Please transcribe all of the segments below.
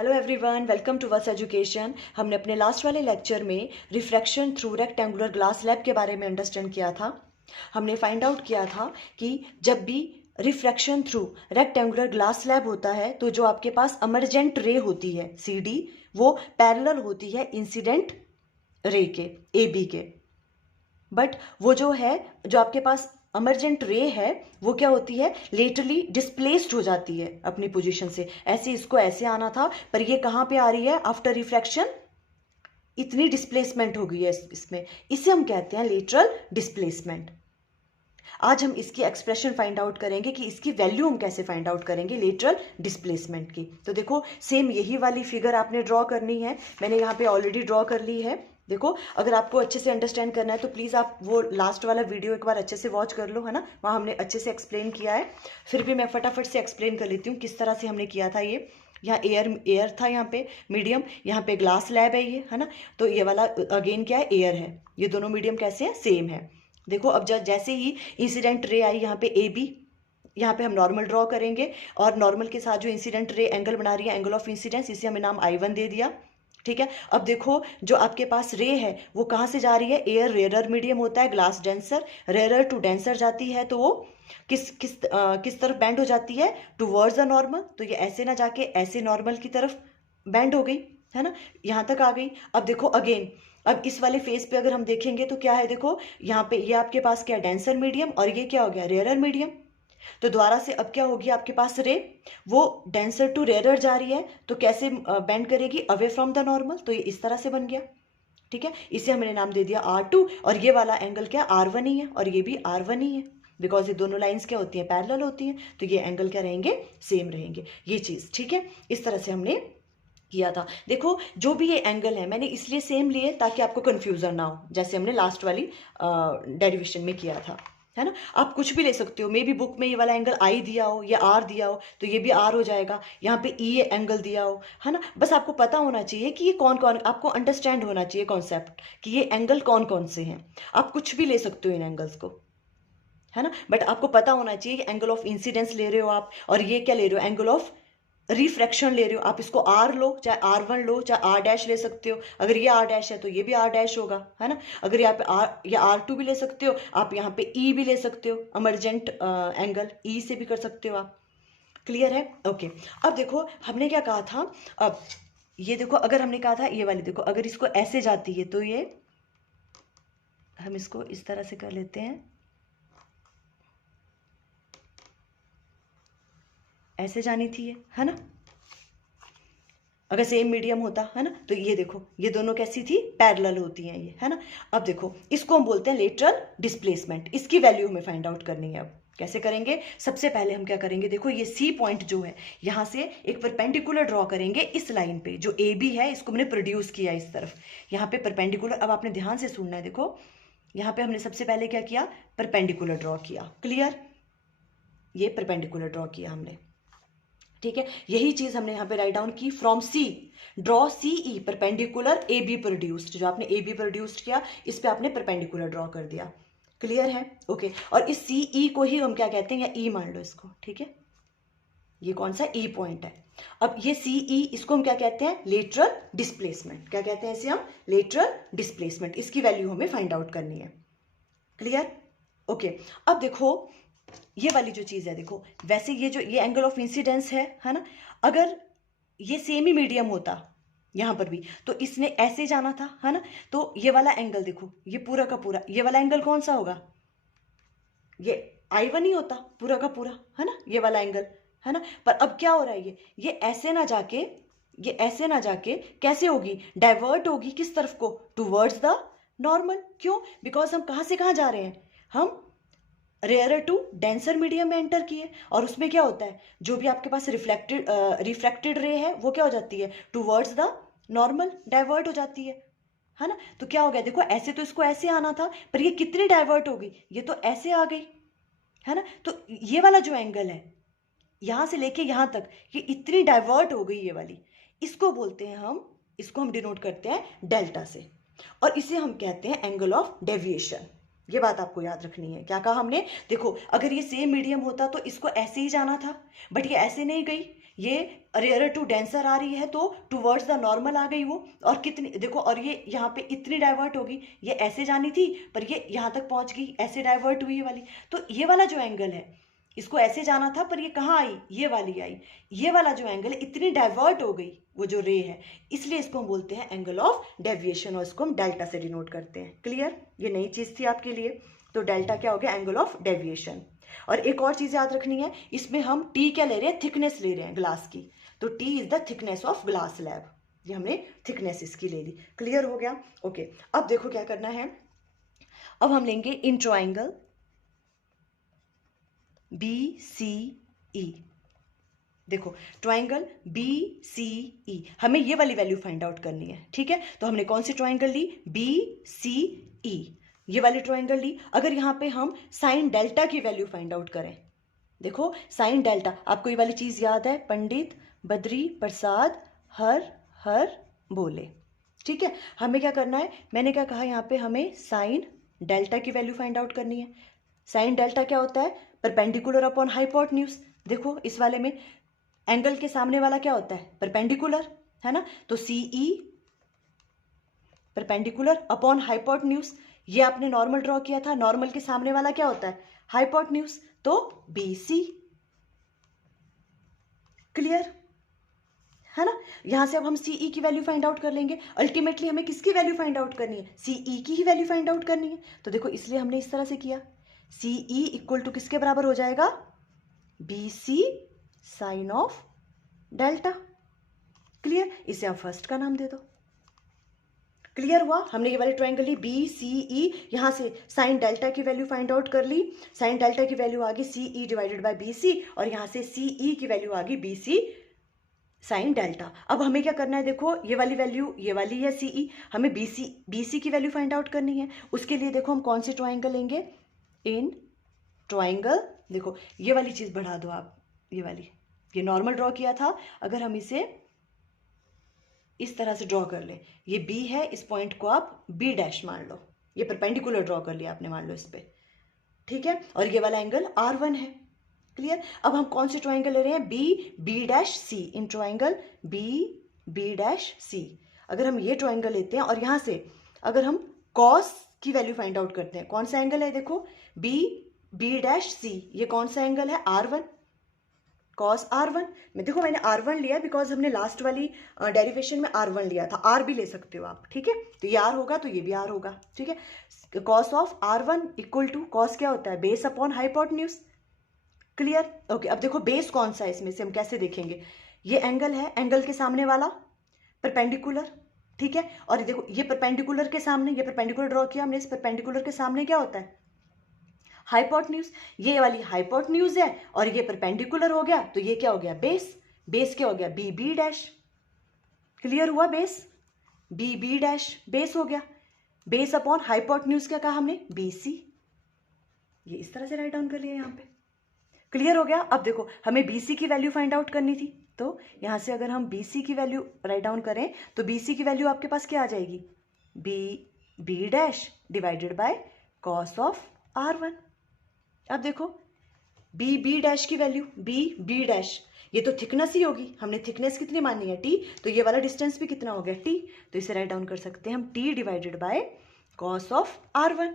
Hello everyone, welcome to verse education. हमने अपने last वाले लेक्चर में refraction through rectangular glass slab के बारे में अंडरस्टैंड किया था। हमने फाइंड आउट किया था कि जब भी refraction through rectangular glass slab होता है तो जो आपके पास एमर्जेंट रे होती है CD, वो पैरेलल होती है इंसिडेंट रे के AB के। बट वो जो आपके पास एमर्जेंट रे है वो क्या होती है, लेटरली डिस्प्लेस्ड हो जाती है अपनी पोजीशन से। ऐसे इसको ऐसे आना था पर ये कहाँ पे आ रही है, आफ्टर रिफ्रैक्शन इतनी डिस्प्लेसमेंट हो गई है इसमें, इसे हम कहते हैं लेटरल डिस्प्लेसमेंट। आज हम इसकी एक्सप्रेशन फाइंड आउट करेंगे कि इसकी वैल्यू हम कैसे फाइंड आउट करेंगे लेटरल डिस्प्लेसमेंट की। तो देखो, सेम यही वाली फिगर आपने ड्रॉ करनी है। मैंने यहाँ पे ऑलरेडी ड्रॉ कर ली है। देखो, अगर आपको अच्छे से अंडरस्टैंड करना है तो प्लीज़ आप वो लास्ट वाला वीडियो एक बार अच्छे से वॉच कर लो, है ना। वहाँ हमने अच्छे से एक्सप्लेन किया है। फिर भी मैं फटाफट से एक्सप्लेन कर लेती हूँ किस तरह से हमने किया था। ये यहाँ एयर था, यहाँ पे मीडियम, यहाँ पे ग्लास स्लैब है ये, है ना। तो ये वाला अगेन क्या है, एयर है। ये दोनों मीडियम कैसे हैं, सेम है। देखो, अब जैसे ही इंसिडेंट रे आई यहाँ पे AB, यहाँ पे हम नॉर्मल ड्रॉ करेंगे और नॉर्मल के साथ जो इंसिडेंट रे एंगल बना रही है, एंगल ऑफ इंसिडेंस, इसे हमें नाम I1 दे दिया। ठीक है। अब देखो, जो आपके पास रे है वो कहाँ से जा रही है, एयर रेयर मीडियम होता है, glass denser, rare to denser जाती है, तो वो किस तरफ बैंड हो जाती है, टूवर्ड्स द नॉर्मल। तो ये ऐसे ना जाके ऐसे नॉर्मल की तरफ बैंड हो गई, है ना, यहाँ तक आ गई। अब देखो अगेन, अब इस वाले फेस पे अगर हम देखेंगे तो क्या है, देखो यहाँ पे ये आपके पास क्या है, डेंसर मीडियम, और ये क्या हो गया, रेयर मीडियम। तो दोबारा से अब क्या होगी आपके पास रे, वो डेंसर टू रेयर जा रही है, तो कैसे बेंड करेगी, अवे फ्रॉम द नॉर्मल। तो ये इस तरह से बन गया। ठीक है, इसे हमने नाम दे दिया R2, और ये वाला एंगल क्या, R1 ही है, और ये भी R1 ही है, बिकॉज ये दोनों लाइंस क्या होती हैं, पैरेलल होती हैं। तो ये एंगल क्या रहेंगे, सेम रहेंगे। ये चीज़ ठीक है, इस तरह से हमने किया था। देखो, जो भी ये एंगल है मैंने इसलिए सेम लिए ताकि आपको कंफ्यूजन ना हो, जैसे हमने लास्ट वाली डेरिवेशन में किया था, है ना। आप कुछ भी ले सकते हो, मे बी बुक में ये वाला एंगल I दिया हो या R दिया हो तो ये भी R हो जाएगा, यहाँ पे E एंगल दिया हो, है ना। बस आपको पता होना चाहिए कि ये कौन कौन, आपको अंडरस्टैंड होना चाहिए कॉन्सेप्ट कि ये एंगल कौन कौन से हैं। आप कुछ भी ले सकते हो इन एंगल्स को, है ना, बट आपको पता होना चाहिए कि एंगल ऑफ इंसिडेंस ले रहे हो आप, और ये क्या ले रहे हो, एंगल ऑफ रिफ्रैक्शन ले रहे हो। आप इसको R लो, चाहे R1 लो, चाहे R' ले सकते हो। अगर ये R' है तो ये भी R' होगा, है ना। अगर यहाँ पे या R2 भी ले सकते हो आप, यहाँ पे E भी ले सकते हो, एमर्जेंट एंगल E से भी कर सकते हो आप। क्लियर है, ओके। अब देखो, हमने क्या कहा था, अब ये देखो, अगर हमने कहा था ये वाली, देखो अगर इसको ऐसे जाती है तो ये हम इसको इस तरह से कर लेते हैं, ऐसे जानी थी ये, है ना। अगर सेम मीडियम होता, है ना, तो ये देखो, ये दोनों कैसी थी, पैरेलल होती हैं ये, है ना। अब देखो, इसको हम बोलते हैं लेटरल डिस्प्लेसमेंट। इसकी वैल्यू हमें फाइंड आउट करनी है। अब कैसे करेंगे, सबसे पहले हम क्या करेंगे, देखो ये C पॉइंट जो है, यहाँ से एक परपेंडिकुलर ड्रॉ करेंगे इस लाइन पे। जो AB है इसको हमने प्रोड्यूस किया इस तरफ, यहाँ पे परपेंडिकुलर। अब आपने ध्यान से सुनना है, देखो यहाँ पे हमने सबसे पहले क्या किया, परपेंडिकुलर ड्रॉ किया। क्लियर, ये परपेंडिकुलर ड्रॉ किया हमने। ठीक है, यही चीज हमने यहाँ पे राइट डाउन की, from C draw CE perpendicular AB produced. जो आपने AB प्रोड्यूस्ड किया, इस पे आपने परपेंडिकुलर ड्रॉ कर दिया। क्लियर है, ओके। और इस CE को ही हम क्या कहते हैं, या E मान लो इसको, ठीक है। ये कौन सा E पॉइंट है। अब ये CE, इसको हम क्या कहते हैं, लेटरल डिस्प्लेसमेंट। क्या कहते हैं इसे हम, लेटरल डिस्प्लेसमेंट। इसकी वैल्यू हमें फाइंड आउट करनी है। Clear, okay. अब देखो, ये वाली जो चीज है, देखो वैसे ये एंगल ऑफ इंसिडेंस है ना। अगर ये सेम ही मीडियम होता यहां पर भी, तो इसने ऐसे जाना था, है ना। तो ये वाला एंगल देखो, ये पूरा का पूरा, ये वाला एंगल कौन सा होगा, ये I1 ही होता पूरा का पूरा, है ना, ये वाला एंगल, है ना। पर अब क्या हो रहा है, ये ऐसे ना जाके, ये ऐसे ना जाके कैसे होगी, डाइवर्ट होगी किस तरफ को, टूवर्ड्स द नॉर्मल। क्यों, बिकॉज हम कहां से कहां जा रहे हैं, हम रेयर टू डेंसर मीडियम में एंटर किए, और उसमें क्या होता है, जो भी आपके पास रिफ्रैक्टेड रे है वो क्या हो जाती है, टूवर्ड्स द नॉर्मल डाइवर्ट हो जाती है ना। तो क्या हो गया, देखो ऐसे तो इसको ऐसे आना था, पर ये कितनी डाइवर्ट हो गई, ये तो ऐसे आ गई, है ना। तो ये वाला जो एंगल है यहां से लेके यहां तक, ये इतनी डाइवर्ट हो गई ये वाली, इसको बोलते हैं हम, इसको हम डिनोट करते हैं डेल्टा से, और इसे हम कहते हैं एंगल ऑफ डेविएशन। ये बात आपको याद रखनी है। क्या कहा हमने, देखो अगर ये सेम मीडियम होता तो इसको ऐसे ही जाना था, बट ये ऐसे नहीं गई, ये रेयर टू डेंसर आ रही है तो टूवर्ड्स द नॉर्मल आ गई वो, और कितनी देखो, और ये यहाँ पे इतनी डाइवर्ट होगी, ये ऐसे जानी थी पर ये यहाँ तक पहुँच गई, ऐसे डाइवर्ट हुई ये वाली। तो ये वाला जो एंगल है, इसको ऐसे जाना था पर ये कहाँ आई, ये वाली आई। ये वाला जो एंगल है इतनी डाइवर्ट हो गई वो जो रे है, इसलिए इसको हम बोलते हैं एंगल ऑफ डेविएशन, और इसको हम डेल्टा से डिनोट करते हैं। क्लियर? ये नई चीज़ थी आपके लिए। तो डेल्टा क्या हो गया, एंगल ऑफ डेविएशन। और एक और चीज़ याद रखनी है, इसमें हम टी क्या ले रहे हैं, थिकनेस ले रहे हैं ग्लास की। तो T is the thickness of glass slab, ये हमने थिकनेस इसकी ले ली। क्लियर हो गया? ओके, अब देखो क्या करना है, अब हम लेंगे इन ट्राइंगल BCE। देखो ट्राइंगल BCE, हमें ये वाली वैल्यू फाइंड आउट करनी है, ठीक है। तो हमने कौन सी ट्राइंगल ली, BCE, ये वाली ट्राइंगल ली। अगर यहाँ पे हम साइन डेल्टा की वैल्यू फाइंड आउट करें, देखो साइन डेल्टा, आपको ये वाली चीज याद है, पंडित बद्री प्रसाद हर बोले, ठीक है। हमें क्या करना है, मैंने क्या कहा, यहाँ पे हमें साइन डेल्टा की वैल्यू फाइंड आउट करनी है। साइन डेल्टा क्या होता है, परपेंडिकुलर अपॉन हाइपोटेन्यूज। देखो इस वाले में एंगल के सामने वाला क्या होता है, परपेंडिकुलर, है ना। तो CE परपेंडिकुलर अपॉन हाइपोटेन्यूज, ये आपने नॉर्मल ड्रॉ किया था, नॉर्मल के सामने वाला क्या होता है, हाइपोटेन्यूज, तो BC। क्लियर है ना। यहां से अब हम CE की वैल्यू फाइंड आउट कर लेंगे। अल्टीमेटली हमें किसकी वैल्यू फाइंड आउट करनी है, CE की ही वैल्यू फाइंड आउट करनी है। तो देखो इसलिए हमने इस तरह से किया, CE इक्वल टू किसके बराबर हो जाएगा, BC sine of delta. Clear? इसे आप फर्स्ट का नाम दे दो। क्लियर हुआ? हमने ये वाली ट्राइंगल ली BCE, यहां से साइन डेल्टा की वैल्यू फाइंड आउट कर ली। साइन डेल्टा की वैल्यू आ गई CE डिवाइडेड बाय BC, और यहां से CE की वैल्यू आ गई BC साइन डेल्टा। अब हमें क्या करना है, देखो ये वाली वैल्यू, ये वाली है CE, हमें BC की वैल्यू फाइंड आउट करनी है। उसके लिए देखो हम कौन सी ट्राइंगल लेंगे, इन ट्राइंगल, देखो ये वाली चीज बढ़ा दो आप, ये वाली, ये नॉर्मल ड्रॉ किया था, अगर हम इसे इस तरह से ड्रॉ कर ले, ये B है, इस पॉइंट को आप B' मान लो, ये परपेंडिकुलर ड्रॉ कर लिया आपने, मान लो इस पे, ठीक है। और ये वाला एंगल R1 है। क्लियर? अब हम कौन सी ट्राइंगल ले रहे हैं, B'C, इन ट्राइंगल B'C। अगर हम ये ट्राइंगल लेते हैं और यहां से अगर हम कॉस की वैल्यू फाइंड आउट करते हैं, कौन सा एंगल है, देखो B'C, ये कौन सा एंगल है, R1, कॉस R1 में। देखो मैंने R1 लिया बिकॉज हमने लास्ट वाली डेरिवेशन में R1 लिया था, R भी ले सकते हो आप, ठीक है। तो ये R होगा तो ये भी R होगा, ठीक है। Cos of R1 equal to, cos क्या होता है, base upon hypotenuse. Clear? Okay, अब देखो बेस कौन सा है इसमें से हम कैसे देखेंगे, ये एंगल है, एंगल के सामने वाला परपेंडिकुलर, ठीक है। और देखो ये परपेंडिकुलर के सामने, ये परपेंडिकुलर ड्रॉ किया हमने, इस परपेंडिकुलर के सामने क्या होता है, हाइपोटेन्यूज। ये वाली हाइपोटेन्यूज है और ये परपेंडिकुलर हो गया, तो ये क्या हो गया, बेस। बेस क्या हो गया, BB'। क्लियर हुआ? बेस BB', बेस हो गया। बेस अपॉन हाइपोटेन्यूज क्या कहा हमने, BC। ये इस तरह से राइट डाउन कर लिया यहाँ पे। क्लियर हो गया? अब देखो हमें BC की वैल्यू फाइंड आउट करनी थी, तो यहां से अगर हम BC की वैल्यू राइट डाउन करें तो BC की वैल्यू आपके पास क्या आ जाएगी, B' divided by cos of R1। अब देखो B' की वैल्यू, B', ये तो थिकनेस ही होगी, हमने थिकनेस कितनी मानी है, T, तो ये वाला डिस्टेंस भी कितना हो गया, T। तो इसे राइट डाउन कर सकते हैं हम T divided by cos of R1।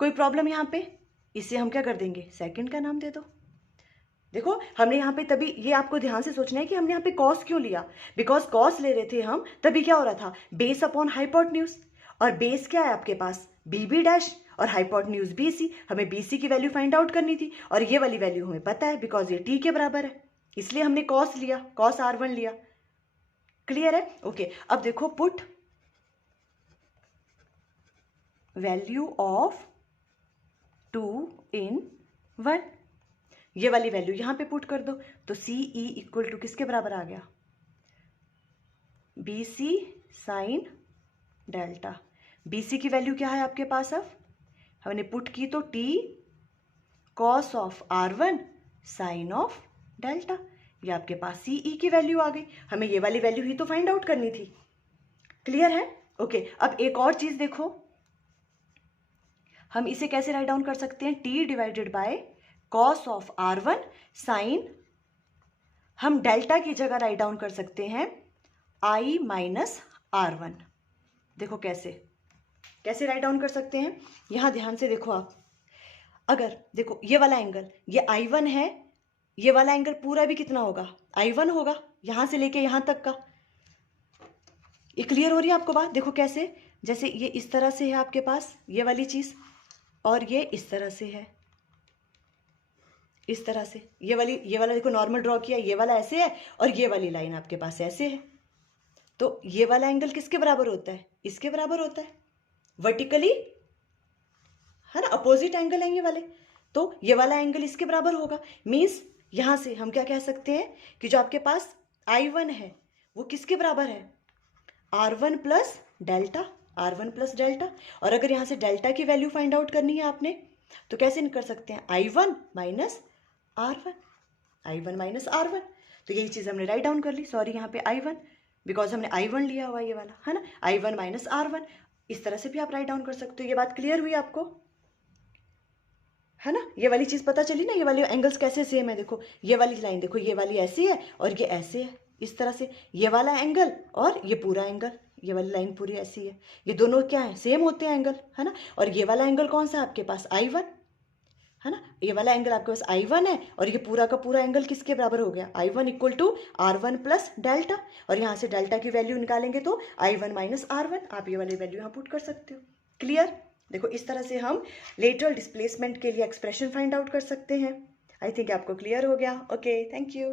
कोई प्रॉब्लम यहाँ पे, इसे हम क्या कर देंगे, सेकंड का नाम दे दो। देखो हमने यहाँ पे, तभी ये आपको ध्यान से सोचना है कि हमने यहाँ पे कॉस क्यों लिया, बिकॉज कॉस ले रहे थे हम, तभी क्या हो रहा था, बेस अपॉन हाइपोटेन्यूज, और बेस क्या है आपके पास, BB' और हाइपोटेन्यूज BC। हमें BC की वैल्यू फाइंड आउट करनी थी, और ये वाली वैल्यू हमें पता है बिकॉज ये T के बराबर है, इसलिए हमने कॉस लिया, कॉस R1 लिया। क्लियर है? ओके, अब देखो पुट वैल्यू ऑफ 2 in 1, ये वाली वैल्यू यहां पे पुट कर दो, तो CE इक्वल टू किसके बराबर आ गया, BC साइन डेल्टा। BC की वैल्यू क्या है आपके पास, अब हमने पुट की तो T cos of R1 sine of delta, ये आपके पास CE की वैल्यू आ गई। हमें ये वाली वैल्यू ही तो फाइंड आउट करनी थी। क्लियर है? ओके, अब एक और चीज देखो, हम इसे कैसे राइट डाउन कर सकते हैं, T divided by cos of R1 sine हम डेल्टा की जगह राइट डाउन कर सकते हैं I माइनस R1। देखो कैसे कैसे राइट डाउन कर सकते हैं, यहाँ ध्यान से देखो आप। अगर देखो ये वाला एंगल, ये I1 है, ये वाला एंगल पूरा भी कितना होगा, I1 होगा, यहां से लेके यहां तक का। ये क्लियर हो रही है आपको बात? देखो कैसे, जैसे ये इस तरह से है आपके पास ये वाली चीज, और ये इस तरह से है, इस तरह से। ये वाला देखो नॉर्मल ड्रॉ किया, ये वाला ऐसे है और ये वाली लाइन आपके पास ऐसे है। तो ये वाला एंगल किसके बराबर होता है, इसके बराबर होता है, वर्टिकली है ना, अपोजिट एंगल है ये वाले। तो ये वाला एंगल इसके बराबर होगा। मीन्स यहां से हम क्या कह सकते हैं कि जो आपके पास I1 है वो किसके बराबर है, R1 plus delta, R1 plus delta. और अगर यहां से डेल्टा की वैल्यू फाइंड आउट करनी है आपने, तो कैसे कर सकते हैं, I1 minus R1, I1 minus R1। तो यही चीज हमने राइट डाउन कर ली, सॉरी यहाँ पे I1, बिकॉज हमने I1 लिया हुआ ये वाला, है ना, I1 माइनस R1। इस तरह से भी आप राइट डाउन कर सकते हो। ये बात क्लियर हुई आपको, है ना? ये वाली चीज पता चली ना, ये वाले एंगल्स कैसे सेम है। देखो ये वाली लाइन, देखो ये वाली ऐसी है और ये ऐसे है, इस तरह से। ये वाला एंगल और ये पूरा एंगल, ये वाली लाइन पूरी ऐसी है, ये दोनों क्या है, सेम होते हैं एंगल, है ना। और ये वाला एंगल कौन सा है आपके पास, I1, है ना। ये वाला एंगल आपके पास I1 है, और ये पूरा का पूरा एंगल किसके बराबर हो गया, I1 equal to R1 plus delta. और यहाँ से डेल्टा की वैल्यू निकालेंगे तो I1 माइनस R1। आप ये वाली वैल्यू यहाँ पुट कर सकते हो। क्लियर? देखो इस तरह से हम लेटरल डिस्प्लेसमेंट के लिए एक्सप्रेशन फाइंड आउट कर सकते हैं। आई थिंक आपको क्लियर हो गया। Okay, thank you.